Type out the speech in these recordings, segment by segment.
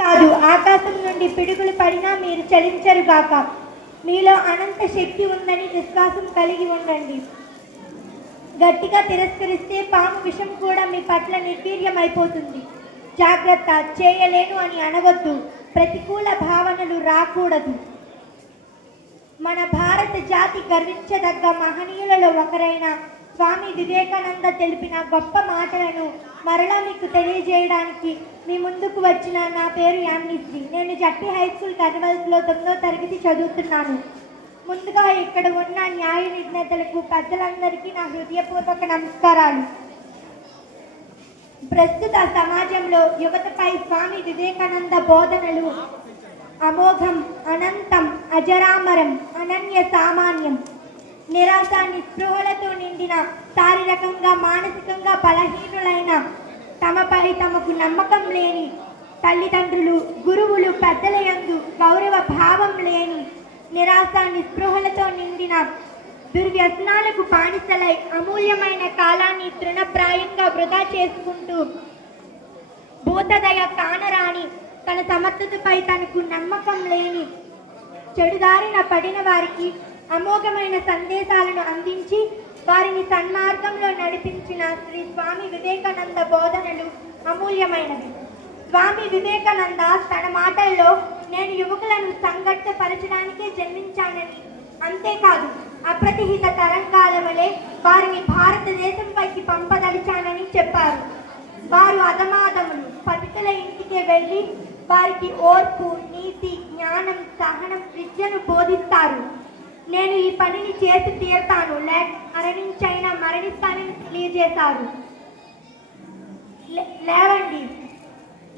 కాదు, ఆకాశం నుండి పిడుగులు పడినా మీరు చలించరుగాక. మీలో అనంత శక్తి ఉందని విశ్వాసం కలిగి ఉండండి. గట్టిగా తిరస్కరిస్తే పాము విషం కూడా మీ పట్ల నిర్వీర్యమైపోతుంది. జాగ్రత్త, చేయలేను అని అనవద్దు. ప్రతికూల భావనలు రాకూడదు. మన భారత జాతి గర్వించదగ్గ మహనీయులలో ఒకరైన స్వామి వివేకానంద తెలిపిన గొప్ప మాటలను మరలా మీకు తెలియజేయడానికి మీ ముందుకు వచ్చిన నా పేరు యామ్నిశ్రీ. నేను జట్టి హై స్కూల్ కర్నవల్స్లో 9వ తరగతి చదువుతున్నాను. ముందుగా ఇక్కడ ఉన్న న్యాయ నిర్ణేతలకు, పెద్దలందరికీ నా హృదయపూర్వక నమస్కారాలు. ప్రస్తుత సమాజంలో యువతపై స్వామి వివేకానంద బోధనలు అమోఘం, అనంతం, అజరామరం, అనన్య సామాన్యం. నిరాశ నిస్పృహలతో నిండిన, శారీరకంగా మానసికంగా బలహీనులైన, తమపై తమకు నమ్మకం లేని తల్లిదండ్రులు, గురువులు, పెద్దల యందు గౌరవ భావం లేని, నిరాశ నిస్పృహలతో నిండిన, దుర్వ్యసనాలకు బానిసలై అమూల్యమైన కాలాన్ని తృణప్రాయంగా వృధా చేసుకుంటూ, భూతదయ కానరాని, తన సమర్థతపై తనకు నమ్మకం లేని, చెడుదారిన పడిన వారికి అమోఘమైన సందేశాలను అందించి వారిని సన్మార్గంలో నడిపించిన శ్రీ స్వామి వివేకానంద బోధనలు అమూల్యమైనవి. స్వామి వివేకానంద తన మాటల్లో నేను యువకులను సంఘటితపరచడానికే జన్మించానని, అంతేకాదు అప్రతిహిత తరంగాల వలె వారిని భారతదేశంపైకి పంపదలిచానని చెప్పారు. వారు అధమాధములు, పతితుల ఇంటికి వెళ్ళి వారికి ఓర్పు, నీతి, జ్ఞానం, సహనం, విద్యను బోధిస్తారు. నేను ఈ పనిని చేసి తీరుతాను, మరణించైనా మరణిస్తానని తెలియజేశారు. లేవండి,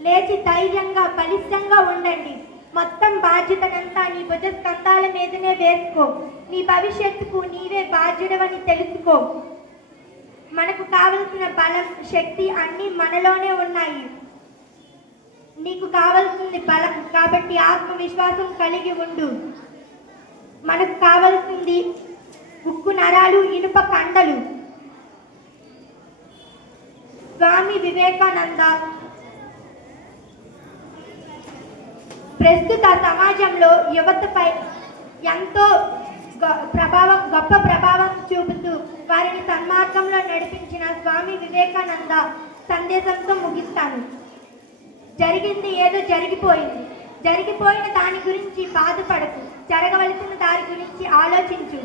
లేచి ధైర్యంగా బలిష్టంగా ఉండండి. మొత్తం బాధ్యతనంతా నీ భుజ స్కంధాల మీదనే వేసుకో. నీ భవిష్యత్తుకు నీవే బాధ్యుడవని తెలుసుకో. మనకు కావలసిన బలం, శక్తి అన్నీ మనలోనే ఉన్నాయి. నీకు కావలసింది బలం, కాబట్టి ఆత్మవిశ్వాసం కలిగి ఉండు. మనకు కావలసింది ఉక్కు నరాలు, ఇనుప కండలు. స్వామి వివేకానంద ప్రస్తుత సమాజంలో యువతపై ఎంతో గొప్ప ప్రభావం చూపుతూ వారిని సన్మార్గంలో నడిపించిన స్వామి వివేకానంద సందేశంతో ముగిస్తాను. జరిగింది ఏదో జరిగిపోయింది. జరిగిపోయిన దాని గురించి బాధపడకు. జరగవలసిన దాని గురించి ఆలోచించు.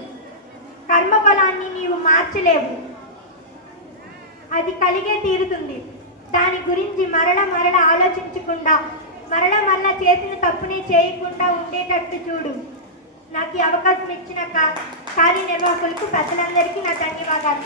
కర్మఫలాన్ని నీవు మార్చలేవు, అది కలిగే తీరుతుంది. దాని గురించి మరల ఆలోచించకుండా, మరల చేసిన తప్పునే చేయకుండా ఉండేటట్టు చూడు. నాకు ఈ అవకాశం ఇచ్చిన కార్యనిర్వాహకులకు, పెద్దలందరికీ నా ధన్యవాదాలు.